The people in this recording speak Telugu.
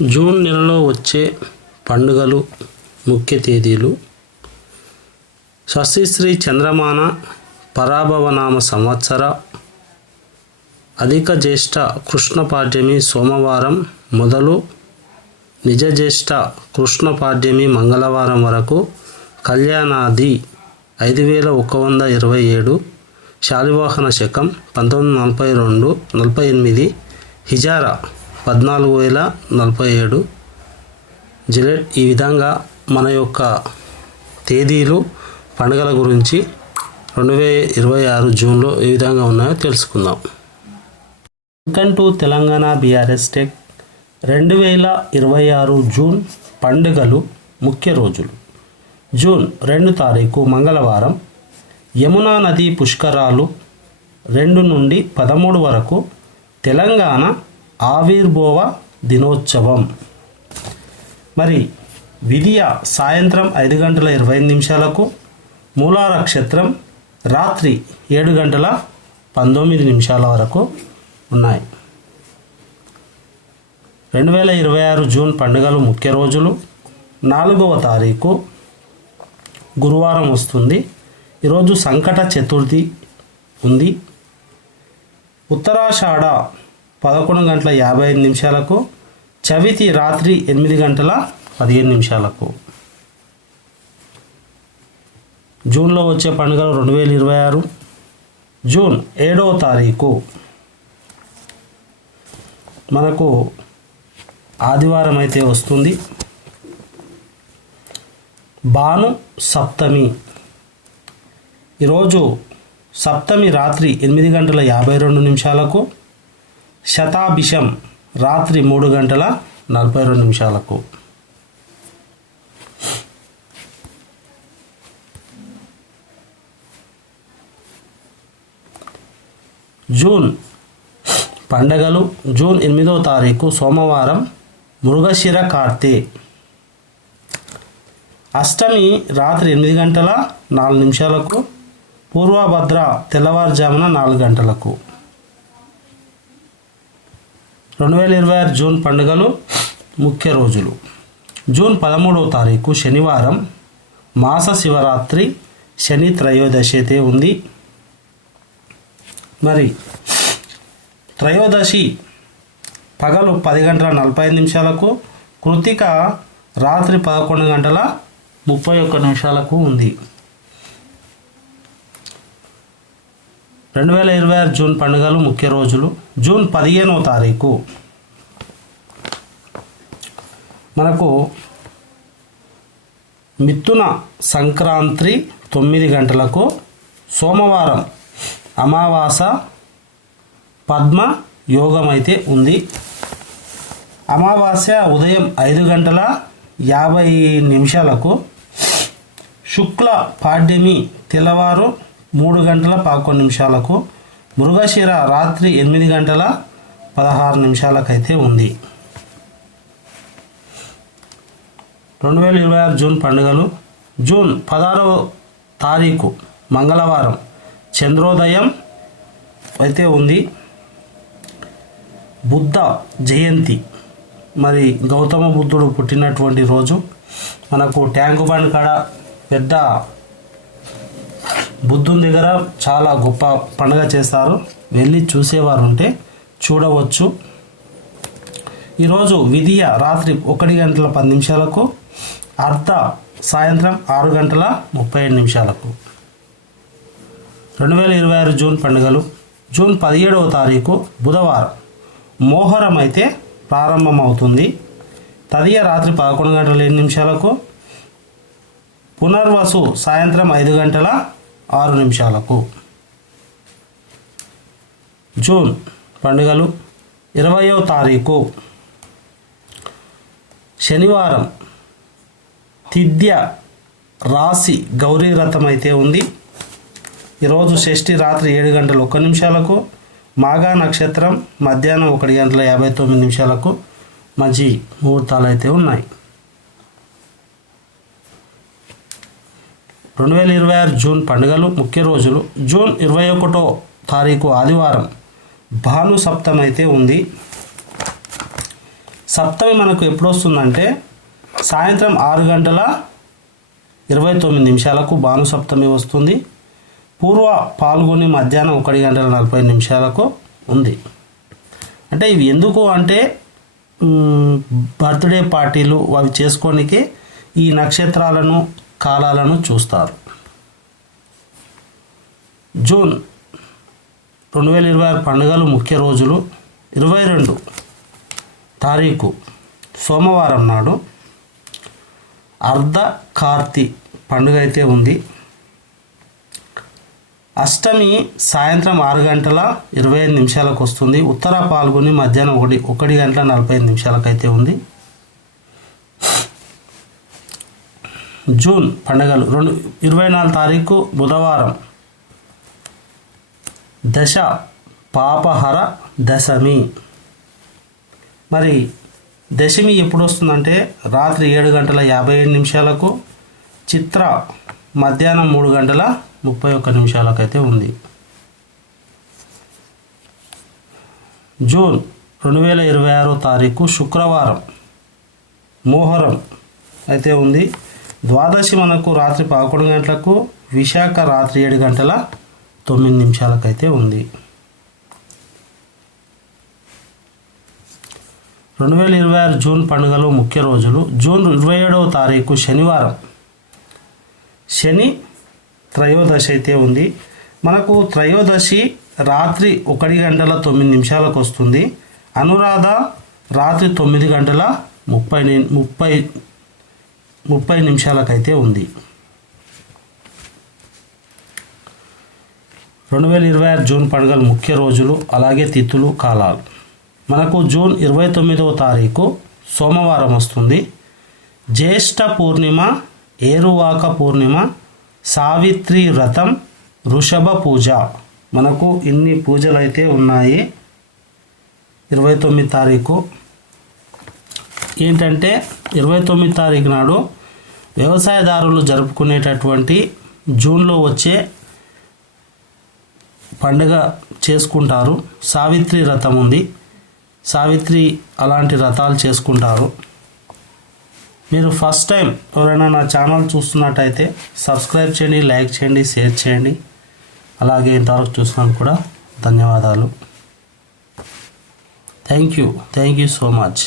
జూన్ నెలలో వచ్చే పండుగలు ముఖ్య తేదీలు. షష్ఠీశ్రీ చంద్రమాన పరాభవనామ సంవత్సర అధిక జ్యేష్ఠ కృష్ణపాడ్యమి సోమవారం మొదలు నిజ జ్యేష్ఠ కృష్ణపాడ్యమి మంగళవారం వరకు కళ్యాణాది 5127 శాలివాహన శకం 1942-48 హిజారా 14047 జిలెట్. ఈ విధంగా మన యొక్క తేదీలు పండుగల గురించి 2026 జూన్లో ఏ విధంగా ఉన్నాయో తెలుసుకుందాం. Welcome to Telangana BRS tech. 2026 June పండుగలు ముఖ్య రోజులు. జూన్ 2 తారీఖు మంగళవారం యమునా నది పుష్కరాలు 2 నుండి 13 వరకు తెలంగాణ ఆవిర్భావ దినోత్సవం. మరి విధియ సాయంత్రం 5:25 మూలా నక్షత్రం రాత్రి 7:19 వరకు ఉన్నాయి. 2026 జూన్ పండుగలు ముఖ్య రోజులు. 4వ తారీఖు గురువారం వస్తుంది. ఈరోజు సంకట చతుర్థి ఉంది. ఉత్తరాషాఢ 11:55 చవితి రాత్రి 8:15 జూన్లో వచ్చే పండుగలు 2026 జూన్ 7వ తారీఖు మనకు ఆదివారం అయితే వస్తుంది. భాను సప్తమి. ఈరోజు సప్తమి రాత్రి 8:52 శతాభిషం రాత్రి 3:42. జూన్ పండగలు. జూన్ 8వ తారీఖు సోమవారం మృగశిర కార్తె. అష్టమి రాత్రి 8:04 పూర్వభద్ర తెల్లవారుజామున 4 గంటలకు. 2026 జూన్ పండుగలు ముఖ్య రోజులు. జూన్ 13వ తారీఖు శనివారం మాస శివరాత్రి శని త్రయోదశి అయితే ఉంది. మరి త్రయోదశి పగలు 10:45 కృతిక రాత్రి 11:31 ఉంది. 2026 జూన్ పండుగలు ముఖ్య రోజులు. జూన్ 15వ తారీఖు మనకు మిథున సంక్రాంతి 9 గంటలకు. సోమవారం అమావాస పద్మ యోగం అయితే ఉంది. అమావాస్య ఉదయం 5:50 శుక్ల పాడ్యమి తెల్లవారు 3:11 మృగశిర రాత్రి 8:16 అయితే ఉంది. 2026 జూన్ పండుగలు. జూన్ 16వ తారీఖు మంగళవారం చంద్రోదయం అయితే ఉంది. బుద్ధ జయంతి. మరి గౌతమ బుద్ధుడు పుట్టినటువంటి రోజు. మనకు ట్యాంకు బండ్ కాడ పెద్ద బుద్ధుని దగ్గర చాలా గొప్ప పండుగ చేస్తారు. వెళ్ళి చూసేవారు ఉంటే చూడవచ్చు. ఈరోజు విధియ రాత్రి 1:10 అర్ధ సాయంత్రం 6:37. 2026 జూన్ పండుగలు. జూన్ 17వ తారీఖు బుధవారం మోహరం అయితే ప్రారంభమవుతుంది. తదియ రాత్రి 11:07 పునర్వసు సాయంత్రం 5:06. జూన్ పండుగలు. 20వ తారీఖు శనివారం తిథ్య రాశి గౌరీ వ్రతం అయితే ఉంది. ఈరోజు షష్ఠి రాత్రి 7:01 మాఘా నక్షత్రం మధ్యాహ్నం 1:59 మంచి ముహూర్తాలు అయితే ఉన్నాయి. 2026 జూన్ పండుగలు ముఖ్య రోజులు. జూన్ 21వ తారీఖు ఆదివారం భాను సప్తమి అయితే ఉంది. సప్తమి మనకు ఎప్పుడు వస్తుందంటే సాయంత్రం 6:29 భాను సప్తమి వస్తుంది. పూర్వ పాల్గొని మధ్యాహ్నం 1:40 ఉంది. అంటే ఇవి ఎందుకు అంటే బర్త్డే పార్టీలు అవి చేసుకోనికి ఈ నక్షత్రాలను కాలాలను చూస్తారు. జూన్ 2026 పండుగలు ముఖ్య రోజులు 22 తారీఖు సోమవారం నాడు అర్ధ కార్తీ పండుగ అయితే ఉంది. అష్టమి సాయంత్రం 6:25 వస్తుంది. ఉత్తర పాల్గొని మధ్యాహ్నం 1:45 అయితే ఉంది. జూన్ పండుగలు 24 తారీఖు బుధవారం దశ పాపహర దశమి. మరి దశమి ఎప్పుడు వస్తుందంటే రాత్రి 7:57 చిత్ర మధ్యాహ్నం 3:31 అయితే ఉంది. జూన్ 2026 తారీఖు శుక్రవారం మోహరం అయితే ఉంది. ద్వాదశి మనకు రాత్రి 11 గంటలకు, విశాఖ రాత్రి 7:09 అయితే ఉంది. 2026 జూన్ పండుగలు ముఖ్య రోజులు. జూన్ 27వ తారీఖు శనివారం శని త్రయోదశి అయితే ఉంది. మనకు త్రయోదశి రాత్రి 1:09 వస్తుంది. అనురాధ రాత్రి 9:30 అయితే ఉంది. 2026 జూన్ పండుగలు ముఖ్య రోజులు అలాగే తిథులు కాలాలు. మనకు జూన్ 29వ తారీఖు సోమవారం వస్తుంది. జ్యేష్ఠ పూర్ణిమ, ఏరువాక పూర్ణిమ, సావిత్రి వ్రతం, వృషభ పూజ. మనకు ఇన్ని పూజలు అయితే ఉన్నాయి. 29 తారీఖు ఏంటంటే 29 తారీఖు నాడు వ్యవసాయదారులు జరుపుకునేటటువంటి జూన్లో వచ్చే పండుగ చేసుకుంటారు. సావిత్రి వ్రతం ఉంది. సావిత్రి అలాంటి వ్రతాలు చేసుకుంటారు. మీరు ఫస్ట్ టైం ఎవరైనా నా ఛానల్ చూస్తున్నట్టయితే సబ్స్క్రైబ్ చేయండి, లైక్ చేయండి, షేర్ చేయండి. అలాగే ఇంతవరకు చూసినందుకు కూడా ధన్యవాదాలు. Thank you so much.